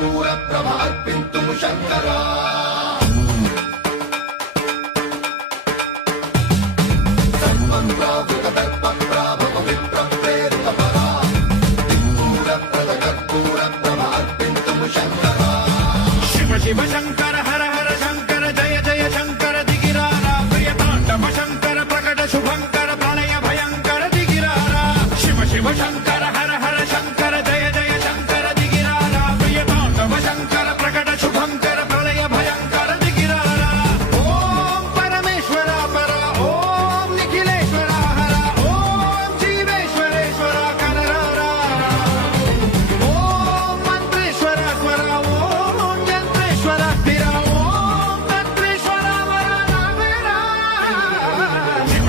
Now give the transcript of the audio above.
కర్పూర ప్రభ అర్పింతుము శంకరా సర్వం ప్రావృత దర్ప ప్రాభవ విప్ర ప్రేరిత పరా దిక్పూర ప్రద కర్పూర ప్రభ అర్పింతుము శంకరా శివ శివ శంకర హర హర శంకర జయ జయ శంకర దిగిరారా ప్రియ తాండవ శంకర ప్రకట శుభంకర